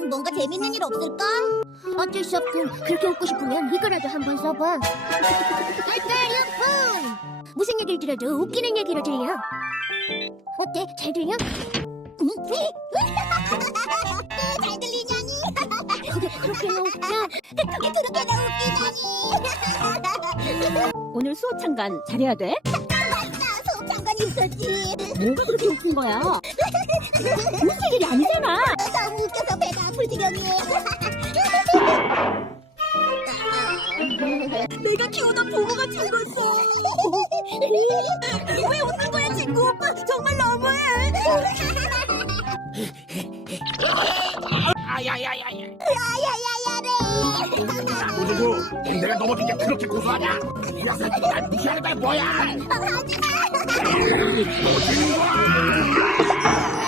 뭔가 재밌는 일 없을까? 어쩔 수 없군. 그렇게 웃고 싶으면 이거라도 한번 써봐. 알까요? 무슨 얘기를 들어도 웃기는 얘기로 들려. 어때? 잘 들려? 잘 들리냐니? 그게 그렇게나 웃겨? 그게 그렇게나 웃기다니? 오늘 수업 참관 잘해야 돼? 맞다, 수업 잠깐 있었지. 뭐가 그렇게 웃긴 거야? 웃을 일이 아니잖아. 너무 웃겨서 배가 아플 지경이. 내가 키우던 보고가 죽었어. 왜 웃는 거야 친구 오빠? 정말 너무해. 아야야야야. 야야야야래. 누구? 내가 넘어진 게 그렇게 고소하냐? 이 녀석이 날 무시하는 거야 뭐야? 하지마. 넘어지는 거야.